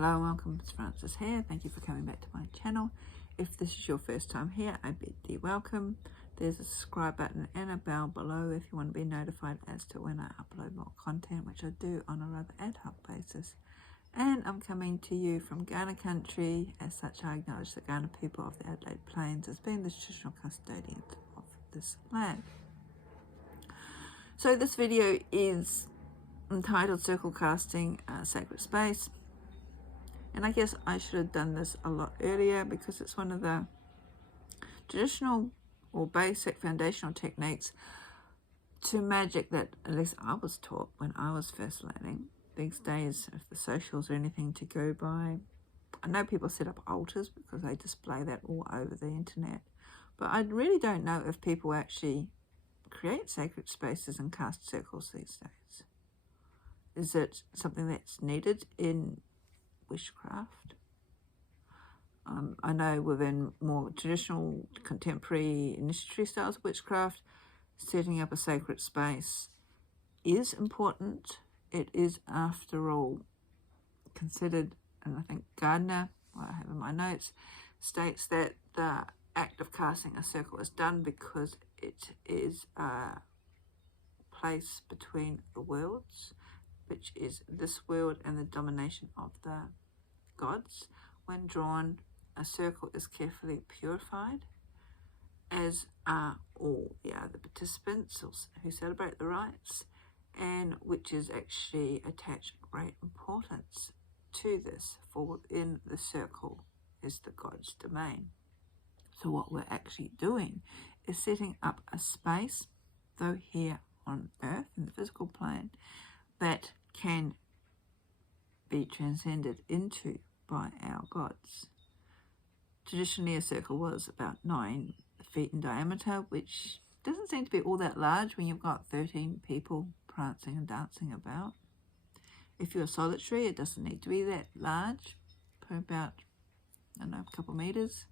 Hello, welcome, it's Francis here. Thank you for coming back to my channel. If this is your first time here, I bid thee welcome. There's a subscribe button and a bell below if you want to be notified as to when I upload more content, which I do on a rather ad hoc basis. And I'm coming to you from Ghana country. As such, I acknowledge the Ghana people of the Adelaide Plains as being the traditional custodians of this land. So this video is entitled Circle Casting Sacred Space. And I guess I should have done this a lot earlier because it's one of the traditional or basic foundational techniques to magic that at least I was taught when I was first learning. These days, if the socials or anything to go by, I know people set up altars because they display that all over the internet. But I really don't know if people actually create sacred spaces and cast circles these days. Is it something that's needed in witchcraft? I know within more traditional contemporary initiatory styles of witchcraft, setting up a sacred space is important. It is, after all, considered, and I think Gardner, what I have in my notes, states that the act of casting a circle is done because it is a place between the worlds, which is this world and the domination of the gods. When drawn, a circle is carefully purified, as are all the other participants who celebrate the rites, and witches actually attach great importance to this, for within the circle is the god's domain. So what we're actually doing is setting up a space, though here on earth, in the physical plane, that can be transcended into by our gods. Traditionally, a circle was about 9 feet in diameter, which doesn't seem to be all that large when you've got 13 people prancing and dancing about. If you're solitary, it doesn't need to be that large, probably about, I don't know, a couple meters.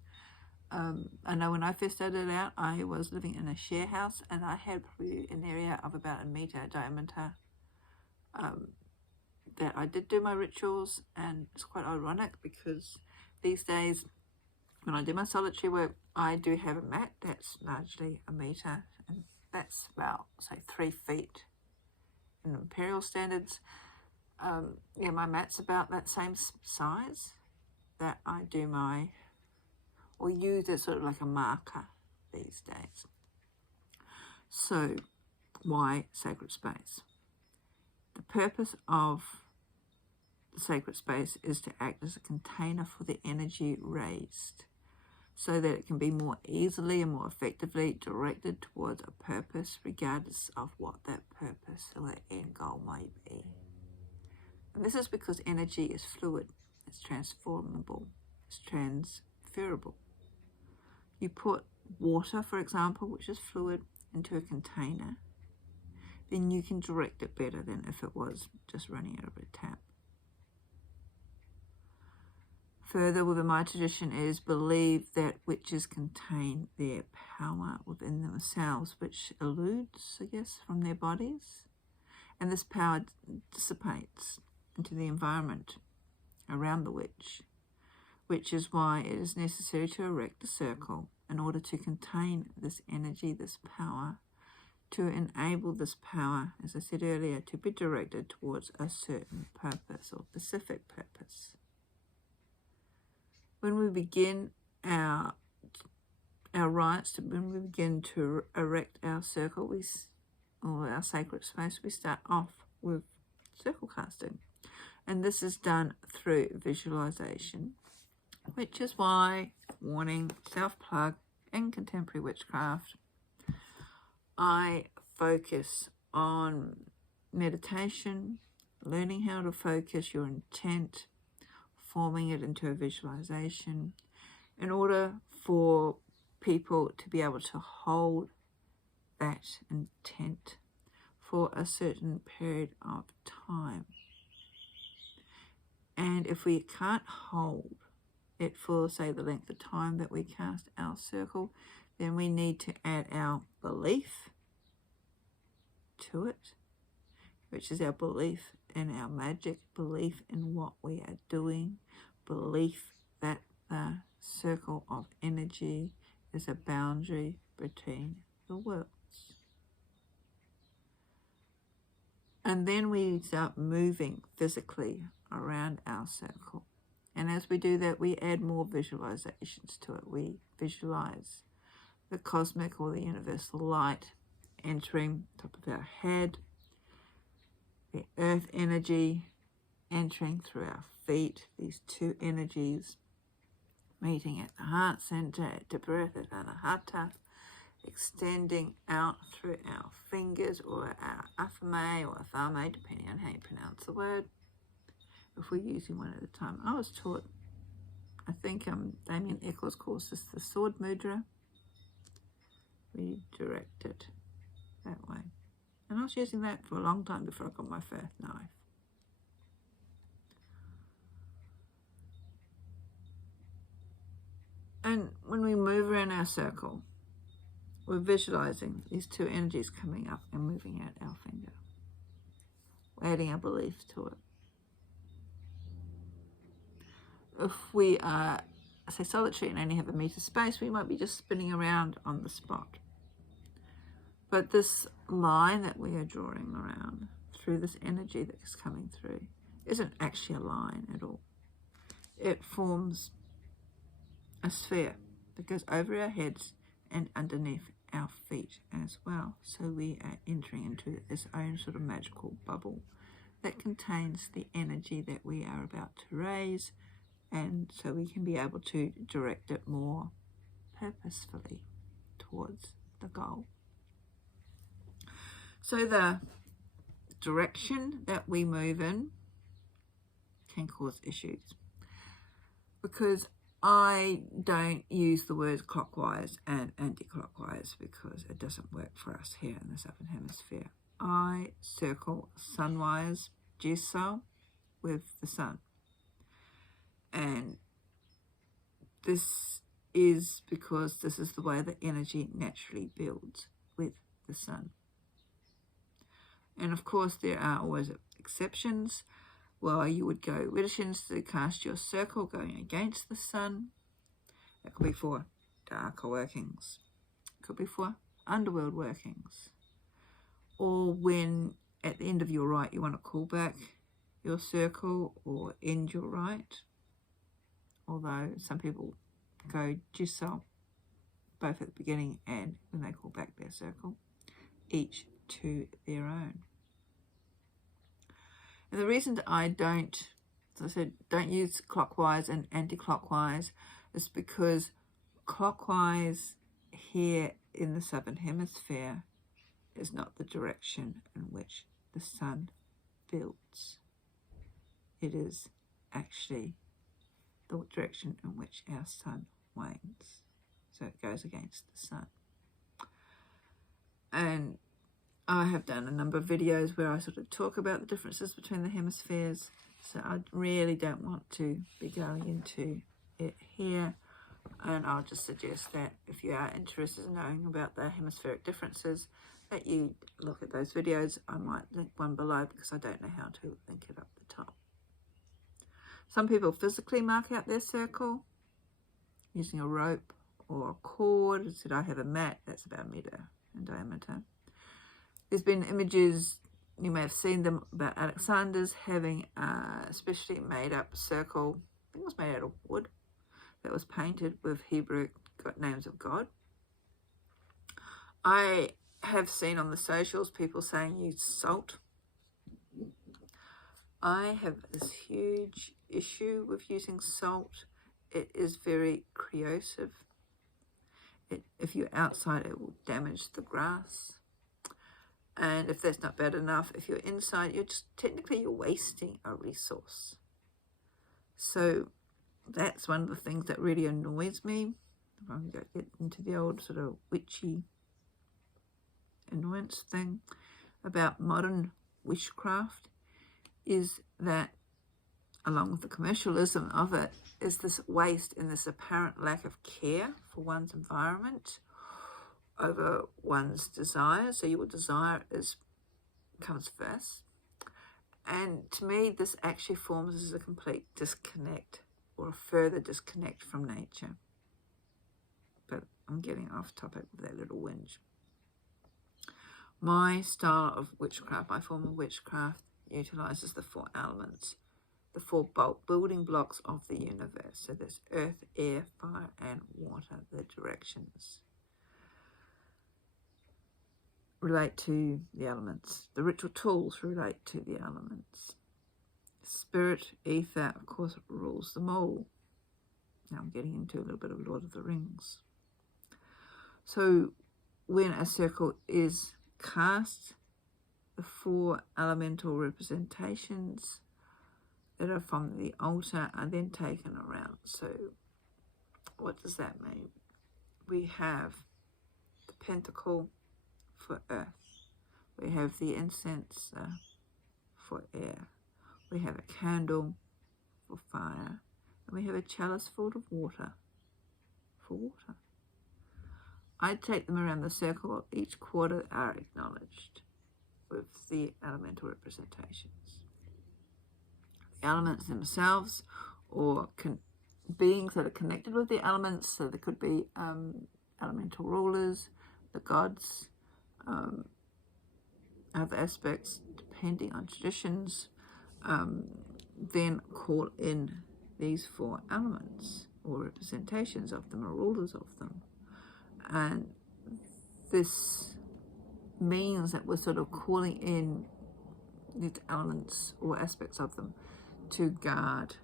I know when I first started out, I was living in a share house and I had probably an area of about 1 meter diameter that I did do my rituals. And it's quite ironic because these days when I do my solitary work, I do have a mat that's largely 1 meter, and that's about, say, 3 feet in imperial standards. Yeah, my mat's about that same size that I do my, or use as sort of like a marker these days. So why sacred space? The purpose of the sacred space is to act as a container for the energy raised, so that it can be more easily and more effectively directed towards a purpose, regardless of what that purpose or that end goal may be. And this is because energy is fluid, it's transformable, it's transferable. You put water, for example, which is fluid, into a container, then you can direct it better than if it was just running out of a tap. Further, within my tradition is believe that witches contain their power within themselves, which eludes, I guess, from their bodies. And this power dissipates into the environment around the witch, which is why it is necessary to erect a circle in order to contain this energy, this power, to enable this power, as I said earlier, to be directed towards a certain purpose or specific purpose. When we begin our rites, when we begin to erect our circle, or our sacred space, we start off with circle casting. And this is done through visualization, which is why, warning, self-plug, in contemporary witchcraft, I focus on meditation, learning how to focus your intent, forming it into a visualization, in order for people to be able to hold that intent for a certain period of time. And if we can't hold it for, say, the length of time that we cast our circle, then we need to add our belief to it, which is our belief in our magic, belief in what we are doing, belief that the circle of energy is a boundary between the worlds. And then we start moving physically around our circle. And as we do that, we add more visualizations to it. We visualize the cosmic or the universal light entering the top of our head, the earth energy entering through our feet, these two energies meeting at the heart center, at the birth at Anahata, extending out through our fingers or our afame or afame, depending on how you pronounce the word, if we're using one at a time. I was taught, I think Damien Eccles calls this the sword mudra. We direct it that way. And I was using that for a long time before I got my first knife. And when we move around our circle, we're visualizing these two energies coming up and moving out our finger. We're adding our belief to it. If we are, say, solitary and only have a meter space, we might be just spinning around on the spot. But this line that we are drawing around through this energy that is coming through isn't actually a line at all. It forms a sphere that goes over our heads and underneath our feet as well. So we are entering into its own sort of magical bubble that contains the energy that we are about to raise, and so we can be able to direct it more purposefully towards the goal. So the direction that we move in can cause issues, because I don't use the words clockwise and anti-clockwise because it doesn't work for us here in the Southern Hemisphere. I circle sunwise jigsaw with the sun. And this is because this is the way the energy naturally builds with the sun. And of course there are always exceptions. Well, you would go Widdershins to cast your circle going against the sun. That could be for darker workings. It could be for underworld workings. Or when at the end of your rite you want to call back your circle or end your rite. Although some people go jigsaw both at the beginning and when they call back their circle, each to their own. And the reason that I don't, as I said, don't use clockwise and anti-clockwise is because clockwise here in the Southern Hemisphere is not the direction in which the sun builds. It is actually the direction in which our sun wanes. So it goes against the sun. And I have done a number of videos where I sort of talk about the differences between the hemispheres, so I really don't want to be going into it here, and I'll just suggest that if you are interested in knowing about the hemispheric differences, that you look at those videos. I might link one below because I don't know how to link it up the top. Some people physically mark out their circle using a rope or a cord. I said I have a mat that's about a meter in diameter. There's been images, you may have seen them, about Alexander's having a specially made up circle, I think it was made out of wood, that was painted with Hebrew names of God. I have seen on the socials people saying use salt. I have this huge issue with using salt. It is very corrosive. If you're outside, it will damage the grass. And if that's not bad enough, if you're inside, you're wasting a resource. So that's one of the things that really annoys me. If I'm going to get into the old sort of witchy annoyance thing about modern witchcraft, is that, along with the commercialism of it, is this waste and this apparent lack of care for one's environment over one's desire. So your desire comes first, And to me, this actually forms as a complete disconnect, or a further disconnect from nature. But I'm getting off topic with that little whinge. My style of witchcraft, my form of witchcraft, utilizes the 4 elements, the 4 bulk building blocks of the universe. So there's earth, air, fire, and water. The directions relate to the elements. The ritual tools relate to the elements. Spirit, ether, of course, rules them all. Now I'm getting into a little bit of Lord of the Rings. So when a circle is cast, the 4 elemental representations that are from the altar are then taken around. So what does that mean? We have the pentacle for earth. We have the incense for air. We have a candle for fire. And we have a chalice full of water for water. I take them around the circle. Each quarter are acknowledged with the elemental representations. The elements themselves, or beings that are connected with the elements, so there could be elemental rulers, the gods, other aspects depending on traditions, then call in these 4 elements or representations of them or rulers of them. And this means that we're sort of calling in these elements or aspects of them to guard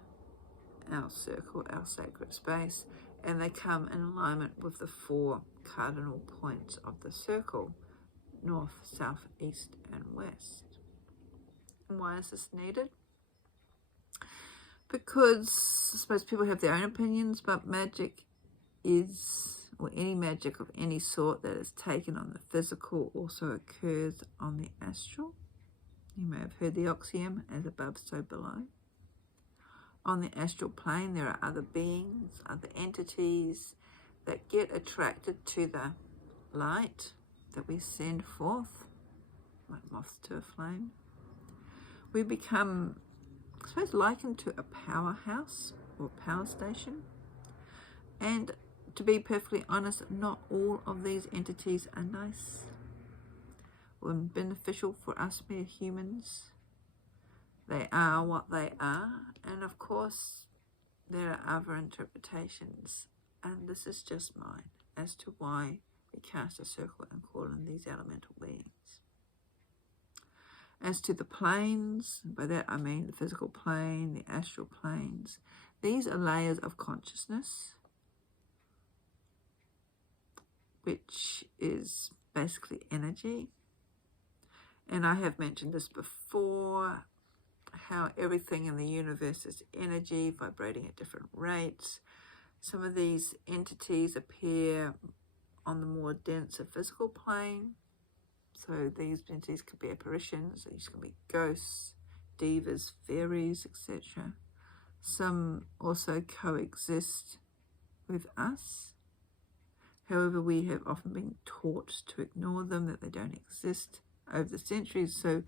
our circle, our sacred space, and they come in alignment with the 4 cardinal points of the circle: north, south, east, and west. And why is this needed? Because I suppose people have their own opinions, but magic is, or any magic of any sort that is taken on the physical, also occurs on the astral. You may have heard the axiom, as above, so below. On the astral plane, there are other beings, other entities that get attracted to the light that we send forth, like moths to a flame. We become, I suppose, likened to a powerhouse or power station. And to be perfectly honest, not all of these entities are nice or beneficial for us mere humans. They are what they are, and of course there are other interpretations, and this is just mine, as to why we cast a circle and call in these elemental beings. As to the planes, by that I mean the physical plane, the astral planes, these are layers of consciousness, which is basically energy. And I have mentioned this before, how everything in the universe is energy, vibrating at different rates. Some of these entities appear on the more denser physical plane. So these entities could be apparitions, these can be ghosts, devas, fairies, etc. Some also coexist with us. However, we have often been taught to ignore them, that they don't exist over the centuries. So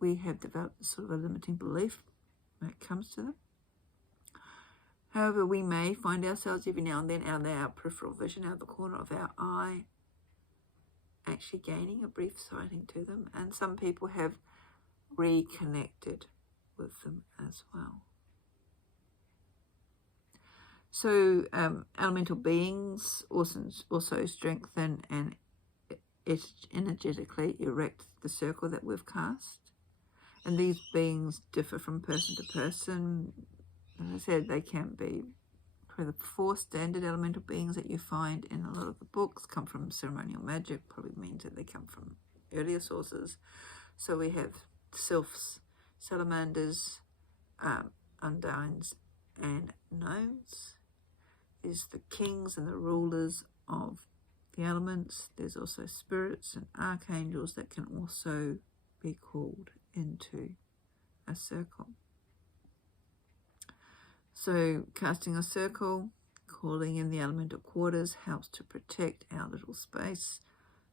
we have developed sort of a limiting belief when it comes to them. However, we may find ourselves every now and then out of our peripheral vision, out of the corner of our eye, actually gaining a brief sighting to them. And some people have reconnected with them as well. So elemental beings also strengthen and energetically erect the circle that we've cast. And these beings differ from person to person. As I said, they can be the 4 standard elemental beings that you find in a lot of the books come from ceremonial magic, probably means that they come from earlier sources. So we have sylphs, salamanders, undines, and gnomes. There's the kings and the rulers of the elements. There's also spirits and archangels that can also be called into a circle. So casting a circle, calling in the elemental quarters helps to protect our little space.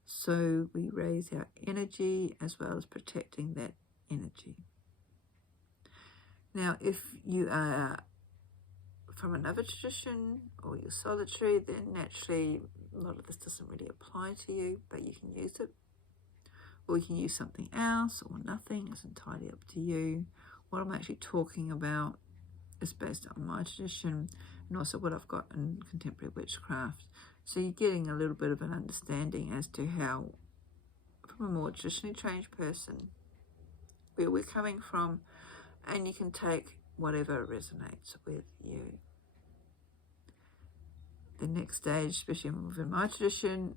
So we raise our energy as well as protecting that energy. Now, if you are from another tradition or you're solitary, then naturally a lot of this doesn't really apply to you, but you can use it. Or you can use something else or nothing. It's entirely up to you. What I'm actually talking about is based on my tradition and also what I've got in contemporary witchcraft. So you're getting a little bit of an understanding as to how, from a more traditionally trained person, where we're coming from, and you can take whatever resonates with you. The next stage, especially within my tradition,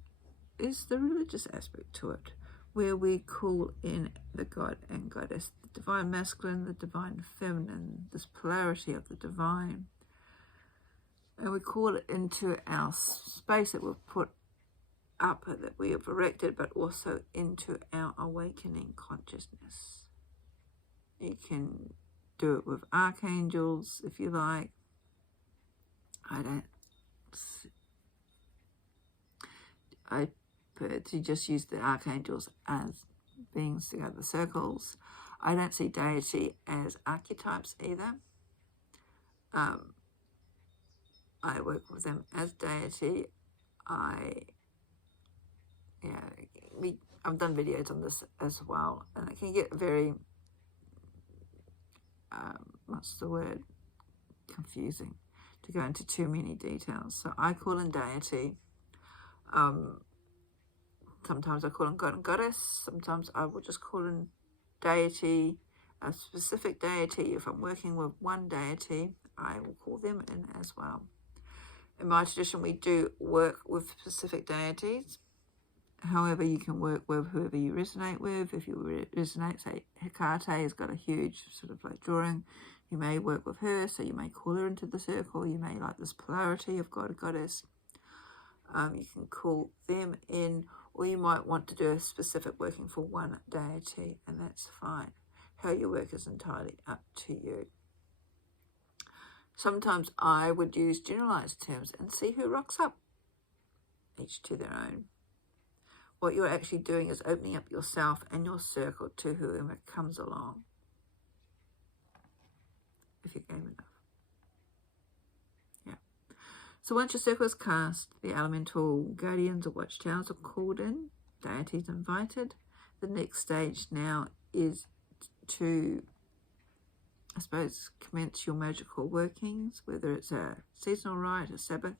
is the religious aspect to it, where we call in the god and goddess, the divine masculine, the divine feminine, this polarity of the divine. And we call it into our space that we've put up, that we have erected, but also into our awakening consciousness. You can do it with archangels if you like. I prefer to just use the archangels as beings to go to the circles. I don't see deity as archetypes either. I work with them as deity. I've done videos on this as well, and it can get very, confusing to go into too many details. So I call in deity. Sometimes I call in god and goddess. Sometimes I will just call in deity, a specific deity. If I'm working with one deity, I will call them in as well. In my tradition, we do work with specific deities. However, you can work with whoever you resonate with. If you resonate, say, Hecate has got a huge sort of like drawing, you may work with her, so you may call her into the circle. You may like this polarity of god and goddess. You can call them in, or you might want to do a specific working for one deity, and that's fine. How you work is entirely up to you. Sometimes I would use generalized terms and see who rocks up, each to their own. What you're actually doing is opening up yourself and your circle to whoever comes along, if you're game enough. Yeah. So once your circle is cast, the elemental guardians or watchtowers are called in, deities invited. The next stage now is to, I suppose, commence your magical workings, whether it's a seasonal rite, a Sabbath,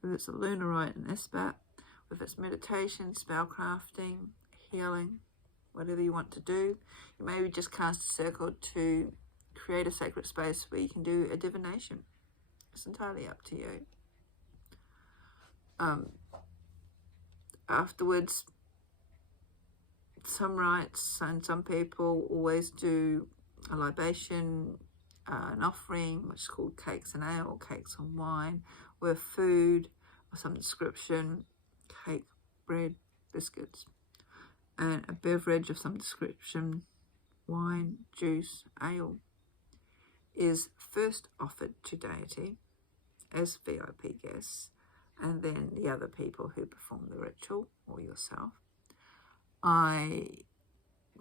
whether it's a lunar rite, an Isbat, whether it's meditation, spellcrafting, healing, whatever you want to do. You maybe just cast a circle to create a sacred space where you can do a divination. It's entirely up to you. Afterwards, some rites and some people always do a libation, an offering, which is called cakes and ale, cakes and wine, with food of some description, cake, bread, biscuits, and a beverage of some description, wine, juice, ale, is first offered to deity as VIP guests, and then the other people who perform the ritual, or yourself. I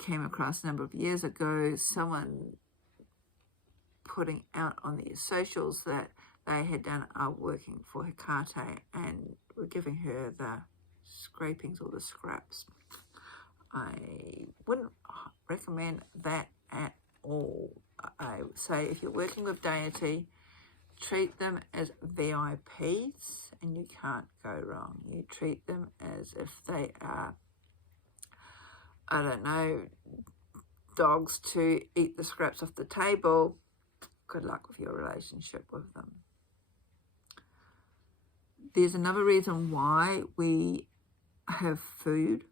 came across a number of years ago someone putting out on their socials that they had done a working for Hecate and were giving her the scrapings or the scraps. I wouldn't recommend that at all. I would say if you're working with deity, treat them as VIPs and you can't go wrong. You treat them as if they are, I don't know, dogs to eat the scraps off the table. Good luck with your relationship with them. There's another reason why we have food,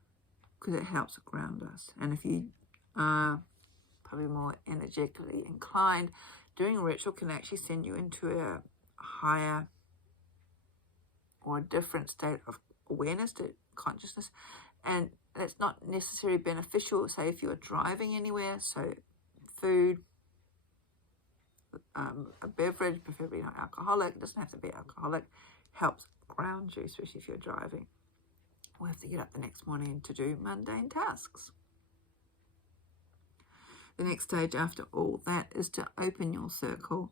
because it helps ground us. And if you are probably more energetically inclined, doing a ritual can actually send you into a higher or a different state of awareness, to consciousness, and that's not necessarily beneficial, say if you're driving anywhere. So food, a beverage, preferably not alcoholic, it doesn't have to be alcoholic, helps ground you, especially if you're driving or have to get up the next morning to do mundane tasks. The next stage after all that is to open your circle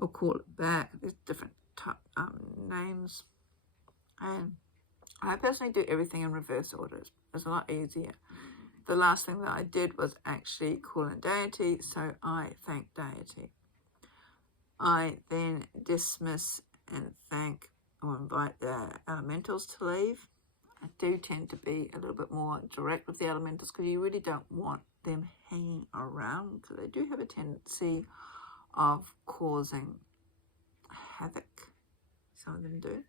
or call it back. There's different names. And I personally do everything in reverse order. It's a lot easier. The last thing that I did was actually call in deity, so I thank deity. I then dismiss and thank or invite the elementals to leave. I do tend to be a little bit more direct with the elementals because you really don't want them hanging around because they do have a tendency of causing havoc. Some of them do.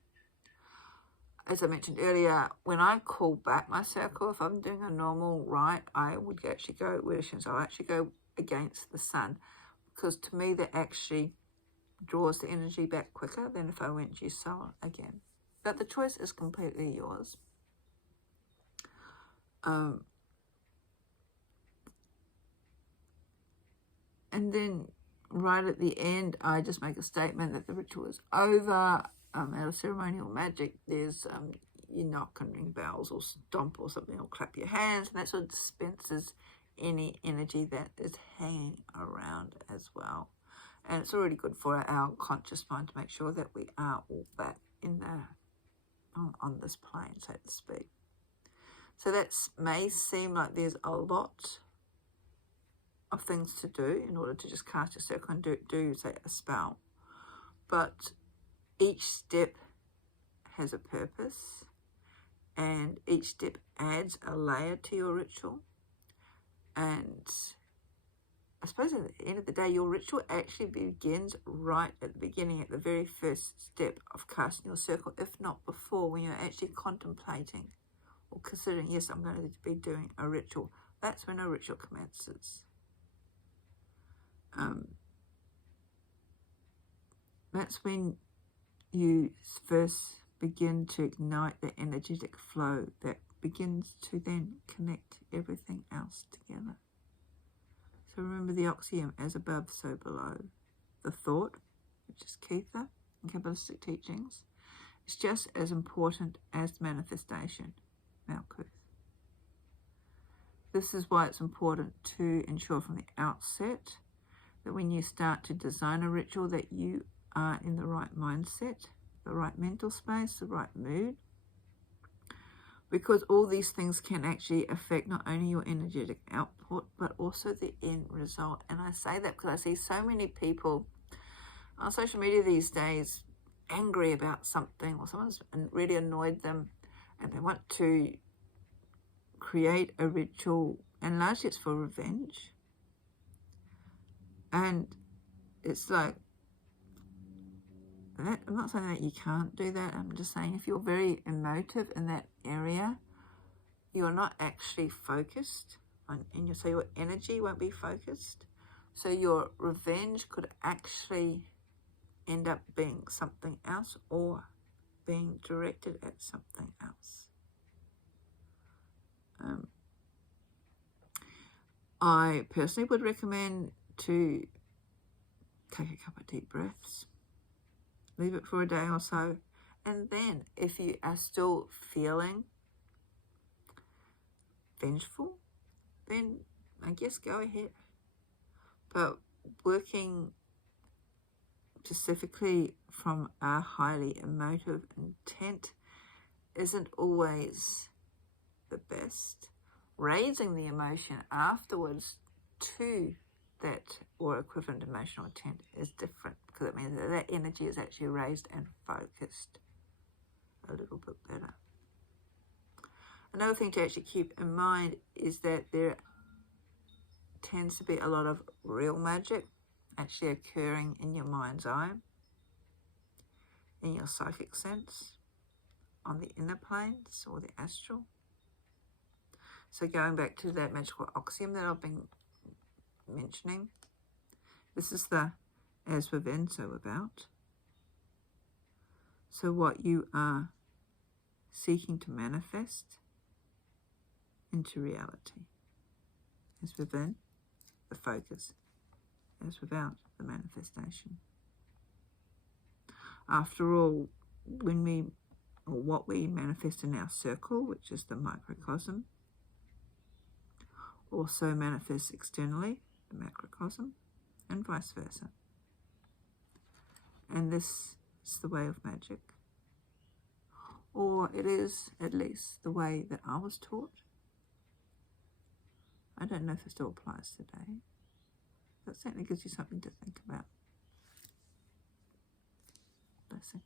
As I mentioned earlier, when I call back my circle, if I'm doing a normal rite, I would actually go I'll actually go against the sun because to me that actually draws the energy back quicker than if I went use solar again. But the choice is completely yours. And then right at the end, I just make a statement that the ritual is over. Out of ceremonial magic, there's you knock and ring bells or stomp or something or clap your hands, and that sort of dispenses any energy that is hanging around as well. And it's already good for our conscious mind to make sure that we are all back in on this plane, so to speak. So that may seem like there's a lot of things to do in order to just cast a circle and do say, a spell. But each step has a purpose, and each step adds a layer to your ritual. And I suppose at the end of the day, your ritual actually begins right at the beginning, at the very first step of casting your circle, if not before, when you're actually contemplating or considering, yes, I'm going to be doing a ritual. That's when a ritual commences. That's when you first begin to ignite the energetic flow that begins to then connect everything else together. So remember the axiom, as above, so below. The thought, which is Ketha in Kabbalistic teachings, is just as important as the manifestation, Malkuth. This is why it's important to ensure from the outset that when you start to design a ritual that you are in the right mindset, the right mental space, the right mood, because all these things can actually affect not only your energetic output, but also the end result. And I say that because I see so many people on social media these days angry about something, or someone's really annoyed them, and they want to create a ritual, and largely it's for revenge. And it's like, I'm not saying that you can't do that. I'm just saying if you're very emotive in that area, you're not actually focused, so your energy won't be focused. So your revenge could actually end up being something else or being directed at something else. I personally would recommend to take a couple of deep breaths, leave it for a day or so, and then if you are still feeling vengeful, then I guess go ahead. But working specifically from a highly emotive intent isn't always the best. Raising the emotion afterwards to that or equivalent emotional intent is different, because it means that energy is actually raised and focused a little bit better. Another thing to actually keep in mind is that there tends to be a lot of real magic actually occurring in your mind's eye, in your psychic sense, on the inner planes or the astral. So going back to that magical axiom that I've been mentioning, this is the as within, so without. So what you are seeking to manifest into reality. As within, the focus. As without, the manifestation. After all, what we manifest in our circle, which is the microcosm, also manifests externally the macrocosm, and vice versa. And this is the way of magic. Or it is, at least, the way that I was taught. I don't know if it still applies today. But it certainly gives you something to think about. Blessings.